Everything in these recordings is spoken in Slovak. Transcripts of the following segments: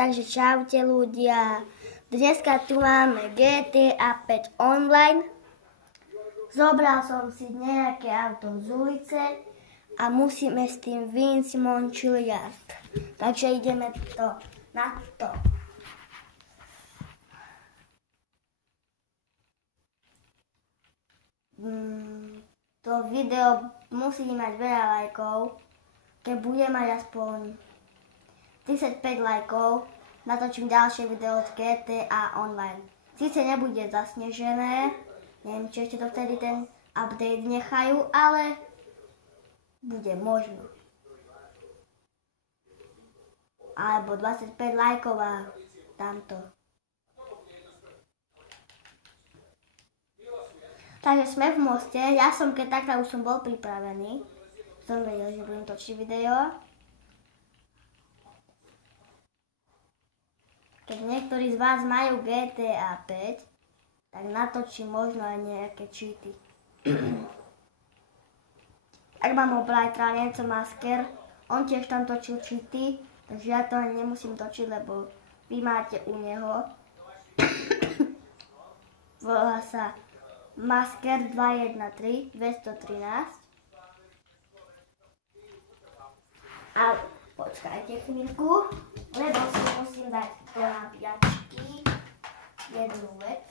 Takže čaute ľudia, dneska tu máme GTA 5 online. Zobral som si nejaké auto z ulice a musíme s tým vyjsť Montchiliad. Takže ideme na to. To video musí mať veľa lajkov, keď bude mať aspoň 35 lajkov, natočím ďalšie video od GTA Online. Sice nebude zasnežené, neviem, či ešte to vtedy ten update nechajú, ale bude možno. Alebo 25 lajkov a tamto. Takže sme v moste, ja som keď takto už som bol pripravený. Som vedel, že budem točiť video. Keď niektorí z vás majú GTA 5, tak natočím možno aj nejaké cheaty. Ak mám obrajtra Nieco Masker, on tiež tam točil cheaty, takže ja to ani nemusím točiť, lebo vy máte u neho. Volá sa Masker 213 213. A počkajte chvíľku, lebo si musím dať do nabíjačky jednu vec.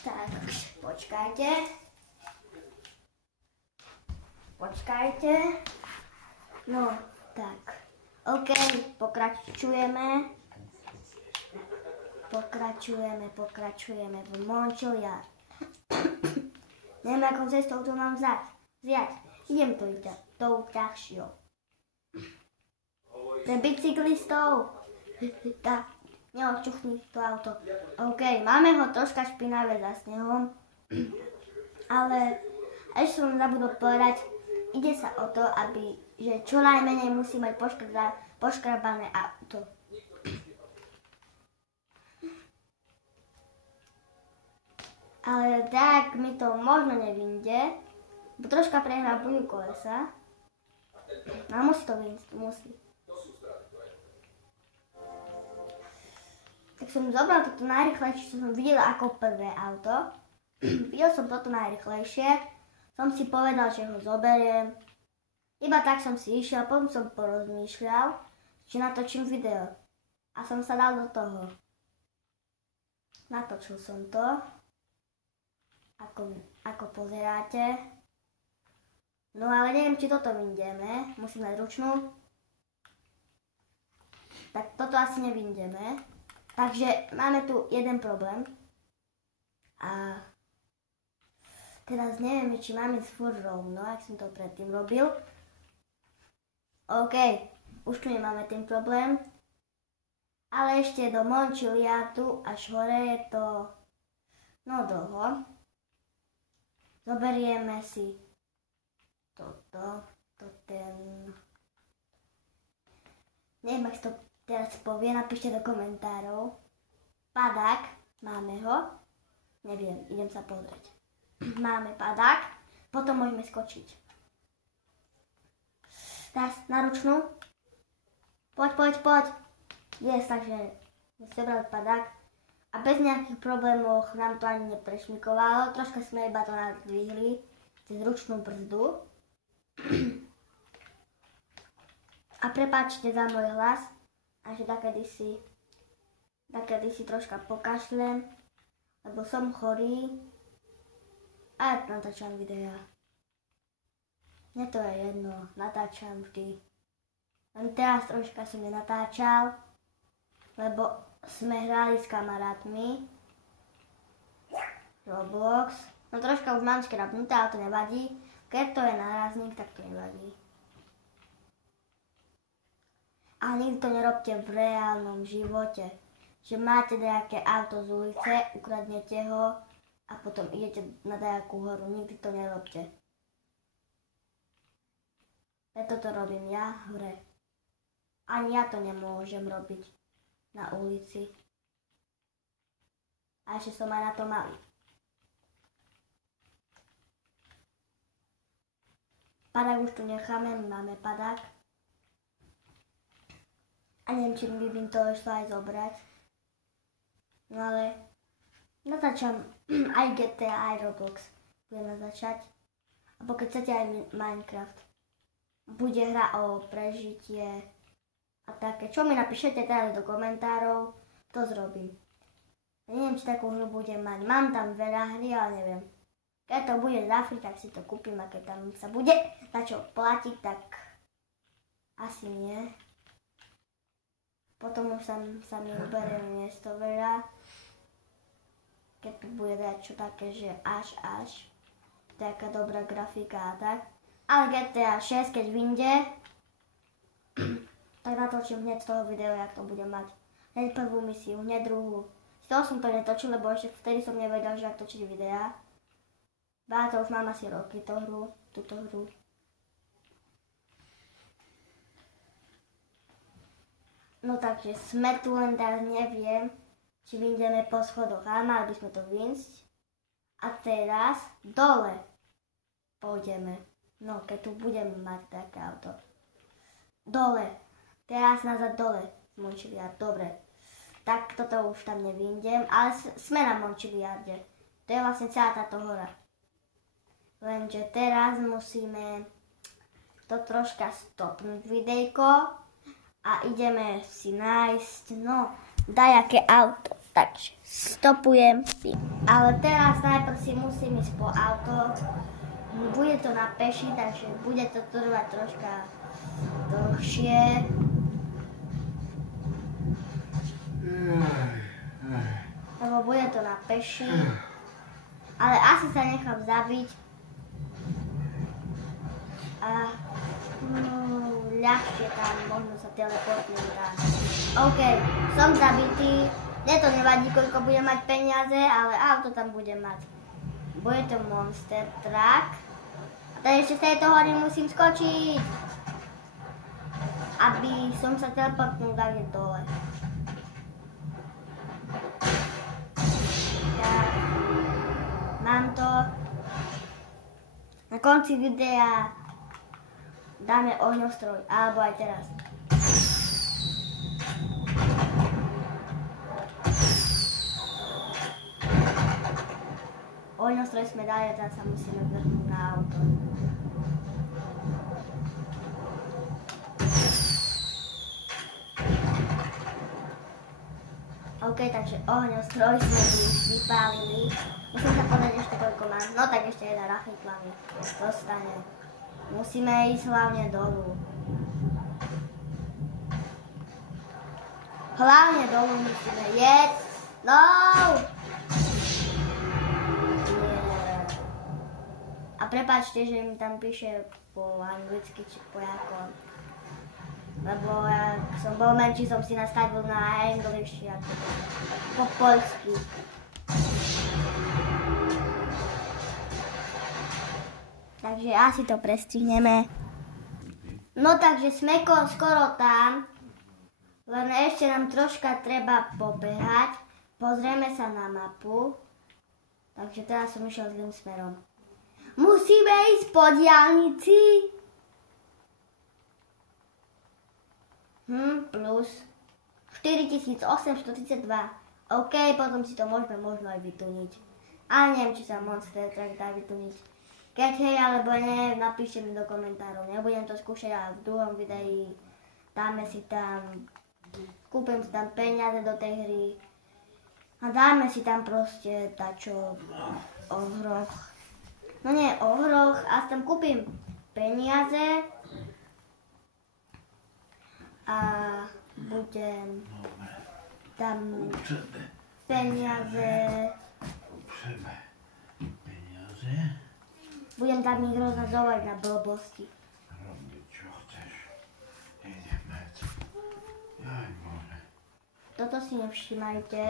Tak, počkajte. No, tak. OK, pokračujeme v Montchiliad. Neviem, akou cestou to mám vziať. Idem tou ťažšou. Pre bicyklistov. Tak, neodčuchni to auto. OK, máme ho troška špinavé za snehom. Ale ešte som zabudol povedať, ide sa o to, aby, že čo najmenej musí mať poškrabané auto. Ale tak mi to možno nevinde, bo troška prehrabujú kolesa. A musí to vyjsť, musí. Tak som zobral toto najrychlejšie, čo som videla ako prvé auto. Videl som toto najrychlejšie. Som si povedal, že ho zoberiem. Iba tak som si išiel, potom som porozmýšľal, či natočím video. A som sa dal do toho. Natočil som to. Ako pozeráte. No ale neviem, či toto vyndeme. Musím dať ručnú. Tak toto asi nevyndeme. Takže máme tu jeden problém. A teraz neviem, či máme ísť furt rovno, ak som to predtým robil. OK, už tu nemáme ten problém. Ale ešte do Montchiliadu až hore je to dlho. Zoberieme si neviem, ak to teraz povie, napíšte do komentárov. Padák, máme ho. Neviem, idem sa pozrieť. Máme padák, potom môžeme skočiť. Teraz na ručnú. Poď. Yes, takže sme si zobrali padák. A bez nejakých problémov nám to ani neprešmikovalo. Troška sme iba to nadvihli cez ručnú brzdu. A prepáčte za môj hlas, a že takedy si troška pokašlem, lebo som chorý a ja natáčam videá. Mne to je jedno, natáčam vždy. Len teraz troška som nenatáčal, lebo sme hrali s kamarátmi Roblox. No troška už mám škrapnuté, ale to nevadí. Keď to je nárazník, tak to nevadí. A nikdy to nerobte v reálnom živote. Že máte nejaké auto z ulice, ukradnete ho a potom idete na nejakú horu. Nikdy to nerobte. Preto to robím ja hore. Ani ja to nemôžem robiť na ulici. A ešte som aj na to malý. Padák už tu necháme, máme padák. A neviem, či by to išlo aj zobrať. No ale natáčam aj GTA, aj Roblox. Budem natáčať. A pokiaľ chcete aj Minecraft. Bude hra o prežitie a také. Čo mi napíšete teraz do komentárov, to zrobím. Neviem, či takú hru budem mať. Mám tam veľa hry, ale neviem. Keď to bude za free, tak si to kúpim a keď tam sa bude na čo platiť, tak asi nie. Potom už sa mi uberie miesto veľa. Keď tu bude dať čo také, že až. Taká dobrá grafika a tak. Ale GTA 6, keď vyjde, tak natočím hneď z toho videa, jak to budem mať. Hneď prvú misiu, hneď druhú. Z toho som to netočil, lebo ešte vtedy som nevedel, že jak točiť videá. To už mám asi roky, túto hru. No takže sme tu, len teraz neviem, či vyjdeme po schodoch. Ale mali by sme to vyjsť. A teraz dole pôjdeme. No, keď tu budeme mať také auto. Dole. Teraz nazad dole. Mončiliard, dobre. Tak toto už tam nevyjdem, ale sme na Mončiliarde. To je vlastne celá táto hora. Lenže teraz musíme to troška stopnúť videjko a ideme si nájsť, no, dajaké auto. Takže stopujem. Ale teraz najprv si musím ísť po auto. Bude to na peši, takže bude to trvať troška dlhšie. Lebo bude to na peši. Ale asi sa nechám zabiť. A ľahšie tam, možno sa teleportnem tam. OK, som zabitý. Mne to nevadí, koľko bude mať peniaze, ale auto tam bude mať. Bude to Monster Truck. A tady ešte z tejto hory musím skočiť, aby som sa teleportnul dať dole. Tak, mám to. Na konci videa dáme ohňostroj, alebo aj teraz. Ohňostroj sme dali a teraz sa musíme vrhnúť na auto. OK, takže ohňostroj sme vypálili. Musím sa pozrieť ešte koľko mám. No tak ešte jedna rachitla mi dostane. Musíme ísť hlavne dolu. Hlavne dolu musíme jesť. No! A prepáčte, že mi tam píše po anglicky či po jakom. Lebo ja som bol menší, som si nastavil na English, ako po poľsky. Takže asi to prestihneme. No takže sme skoro tam. Len ešte nám troška treba pobehať. Pozrieme sa na mapu. Takže teraz som išiel zlým smerom. Musíme ísť po diaľnici. Plus 4832. OK, potom si to môžeme možno aj vytuniť. Ale neviem, či sa Monster Truck dá vytuniť. Keď hej, alebo nie, napíšte mi do komentárov. Nebudem to skúšať, ale v druhom videi dáme si tam, kúpim si tam peniaze do tej hry a dáme si tam proste dačo ohroch. No nie ohroch, a tam kúpim peniaze a budem tam peniaze. Budem tam ich rozhadzovať na blbosti. Robiť čo chceš. Ideme. Jaj, Bože. Toto si nevšímajte.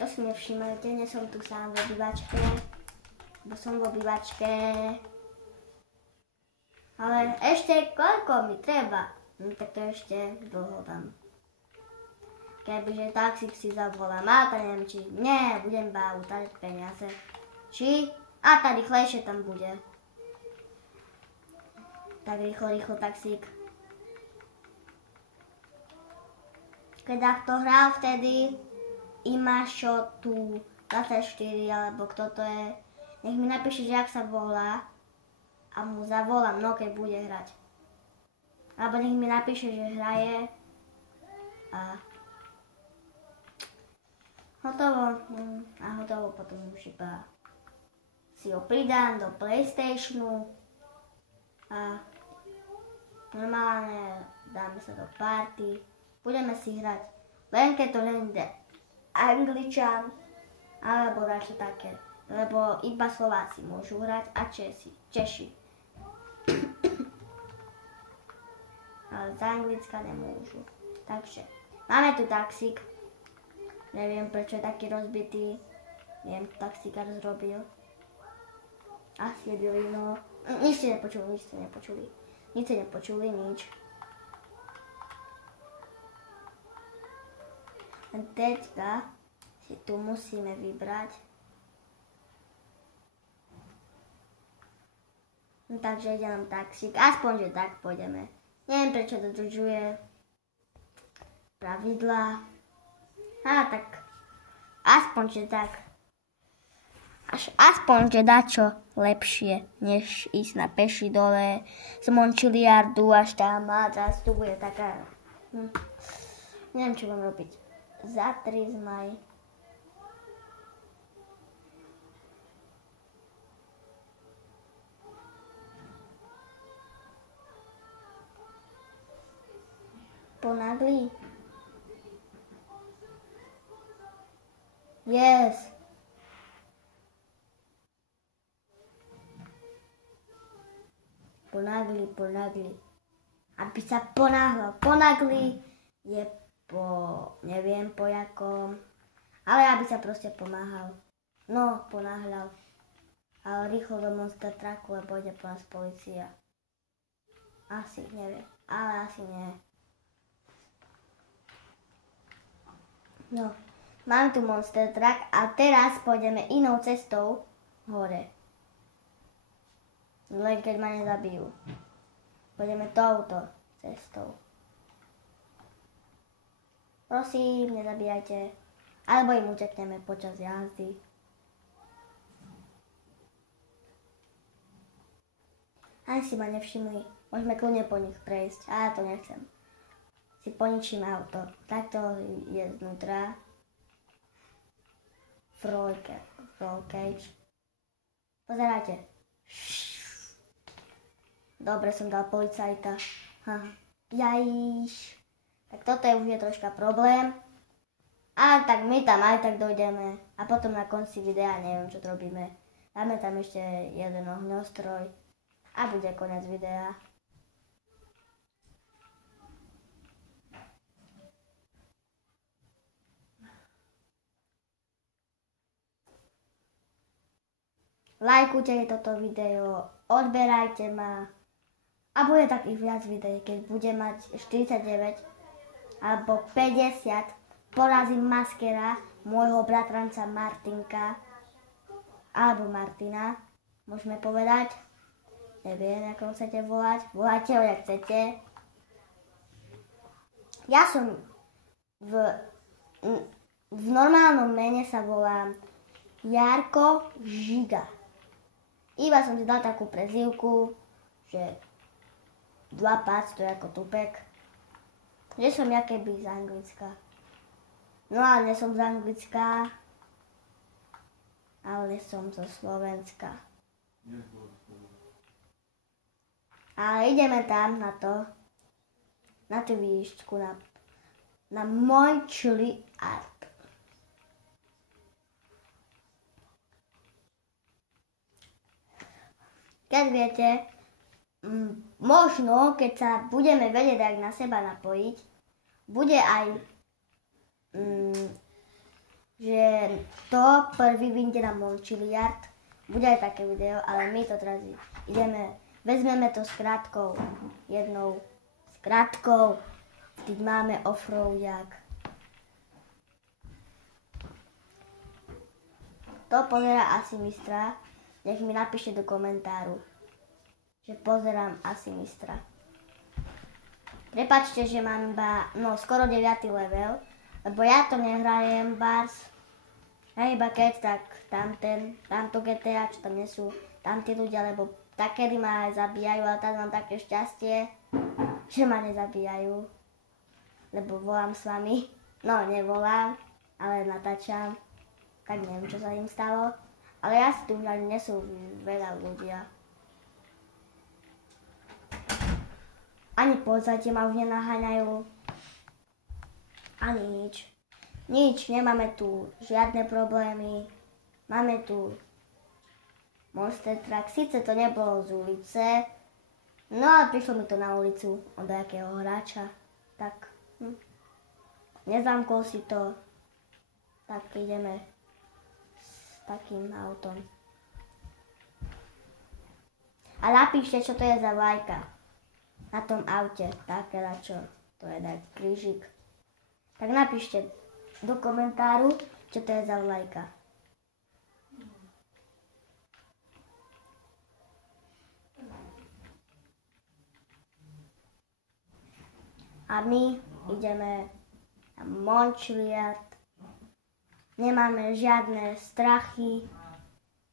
To si nevšímajte, nie som tu sám v obývačke. Bo som v obývačke. Ale ešte koľko mi treba? No tak to ešte dlho tam. Kebyže taxík si zavolám, a to neviem či, nie, budem iba utať peniaze. Či? A tá rýchlejšie tam bude. Tak rýchlo taxík. Keď to hral vtedy Imašo tu 24, alebo kto to je, nech mi napíše, že jak sa volá a mu zavolám, no keď bude hrať. Alebo nech mi napíše, že hraje a hotovo. A hotovo, potom už iba si ho pridám do PlayStationu a normálne dáme sa do party. Budeme si hrať, len keď to nebude Angličan, alebo dačo také, lebo iba Slováci môžu hrať a Češi. Ale z Anglicka nemôžu. Takže, máme tu taxík, neviem prečo je taký rozbitý, neviem, taxíkar zrobil. Asi je Bilino. Nič ste nepočuli. Nič. Teďka si tu musíme vybrať. No, takže ide nám taxík. Aspoň, že tak pôjdeme. Neviem, prečo dodržuje pravidlá. Tak. Aspoň, že tak. Aspoň, že dačo lepšie, než ísť na peši dole z Mončiliardu až tam a teraz tu bude taká... Neviem, čo budem robiť. Zatrizmaj. Ponagli. Yes. Ponagli. Aby sa ponáhľal. Ponagli je neviem po jakom, ale aby sa proste pomáhal. No, ponáhľal. Ale rýchlo do Monster Trucku, lebo ide po nás polícia. Asi, neviem. Ale asi nie. No, mám tu Monster Truck a teraz pôjdeme inou cestou hore. Len keď ma nezabijú. Pôjdeme touto cestou. Prosím, nezabíjajte. Alebo im utekneme počas jazdy. Ani si ma nevšimli. Môžeme kľudne po nich prejsť. A ja to nechcem. Si poničím auto. Takto je znútra. Roll cage. Pozerajte. Dobre, som dal policajta. Jajš. Tak toto je už troška problém. A tak my tam aj tak dojdeme. A potom na konci videa neviem, čo to robíme. Dáme tam ešte jeden ohňostroj. A bude koniec videa. Lajkujte toto video, odberajte ma. A bude takých viac videí, keď budem mať 49 alebo 50, porazím maskera môjho bratranca Martinka alebo Martina, môžeme povedať. Neviem, ako chcete volať. Volajte ho, jak chcete. Ja som v normálnom mene sa volám Jarko Žiga. Iba som si dal takú prezývku, že 2 pác, to je ako tupek. Že som ja keby z Anglicka. No ale nie som z Anglicka, ale som zo Slovenska. Ale ideme tam na to, na tú výšku, na Mončiliard. Keď viete, možno, keď sa budeme vedieť tak na seba napojiť, bude aj, že to prvý vyjde na Mončiliard, bude aj také video, ale my to teraz vezmeme to s krátkou, jednou s krátkou, keď máme offroadiak. To pozerá asi mistra, nech mi napíšte do komentáru. že pozerám asi mistra. Prepáčte, že mám iba, skoro 9. level, lebo ja to nehrajem bars. Hej, iba keď tak tamto GTA, čo tam nie sú tamtí ľudia, lebo takedy ma aj zabíjajú, ale tak mám také šťastie, že ma nezabíjajú. Lebo volám s vami, nevolám, ale natáčam, tak neviem, čo sa im stalo. Ale asi tu už ani nie sú veľa ľudia. Ani policajti ma už nenaháňajú. Ani nič. Nič, nemáme tu žiadne problémy. Máme tu Monster Truck. Sice to nebolo z ulice, no ale prišlo mi to na ulicu od nejakého hráča. Tak, nezamkol si to. Tak ideme s takým autom. A napíšte, čo to je za vlajka na tom aute. Také čo, to je tak krížik. Tak napíšte do komentáru, čo to je za vlajka. A my ideme na Montchiliad. Nemáme žiadne strachy,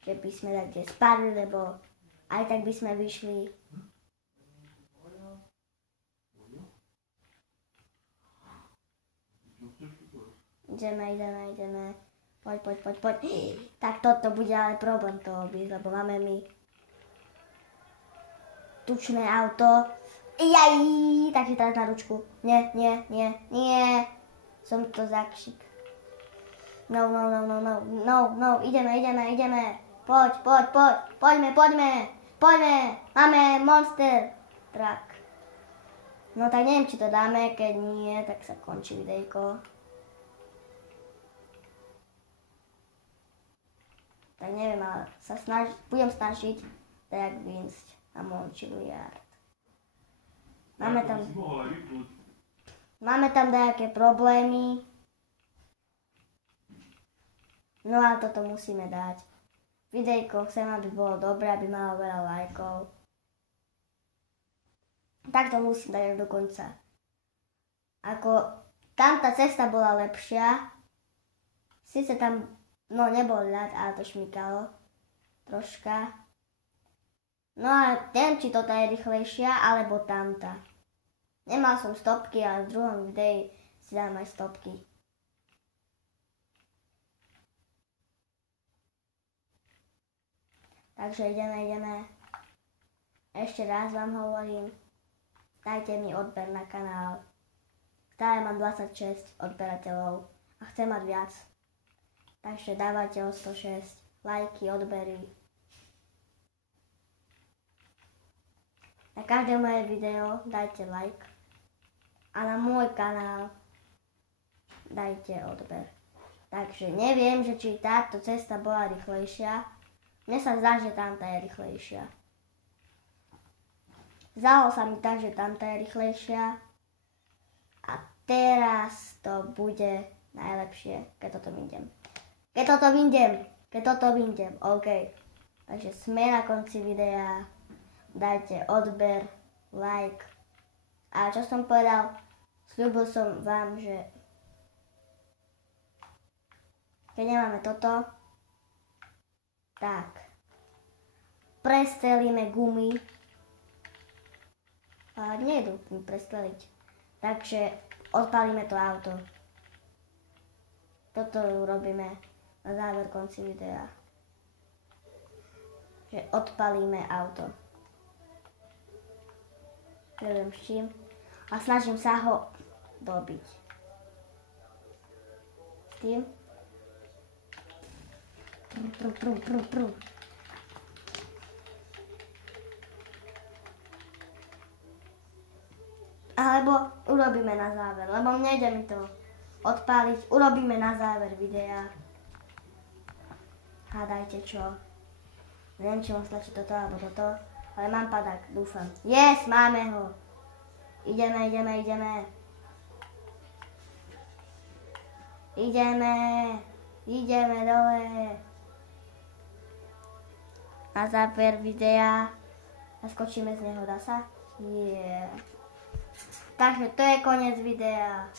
že by sme tak kde spadli, lebo aj tak by sme vyšli. Ideme. Poď. Tak toto bude ale problém to obísť, lebo máme my tučné auto. Takže teraz na ručku. Nie. Som to zakšik. No. Ideme. Poďme. Máme Monster Truck. No tak neviem, či to dáme, keď nie, tak sa končí videjko. Tak neviem, ale budem snažiť tak výjsť na Montchiliad. Máme tam nejaké problémy. No a toto musíme dať. Videjko chcem, aby bolo dobré, aby malo veľa lajkov. Tak to musím dať do konca. Ako tam tá cesta bola lepšia. Sice tam nebol ľad, ale to šmykalo troška. No a neviem, či toto je rýchlejšia, alebo tamta. Nemal som stopky, ale v druhom videi si dám aj stopky. Takže ideme. Ešte raz vám hovorím, dajte mi odber na kanál. Stále mám 26 odberateľov a chcem mať viac. Takže dávajte o 106 lajky, odbery. Na každé moje video dajte like a na môj kanál dajte odber. Takže neviem, že či táto cesta bola rýchlejšia. Mne sa zdá, že tamta je rýchlejšia. Zdalo sa mi tak, že tamta je rýchlejšia. A teraz to bude najlepšie, keď toto vyjdem. Keď toto vyjdem, OK. Takže sme na konci videa. Dajte odber, like. A čo som povedal, sľúbil som vám, že keď nemáme toto, tak prestrelíme gumy. A nejdu mi prestreliť. Takže odpalíme to auto. Toto urobíme na záver konci videa. Že odpalíme auto. Neviem s čím. A snažím sa ho dobiť. S tým. Prr. Alebo urobíme na záver, lebo nejde mi to odpáliť. Urobíme na záver videa. Hádajte čo. Neviem, či mám stlačiť toto alebo toto. Ale mám padák, dúfam. Yes, máme ho. Ideme. Ideme dole. Na záver videa A skočíme z neho, dá sa? Yeah. Takže to je koniec videa.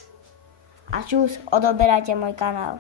A čus, odoberajte môj kanál.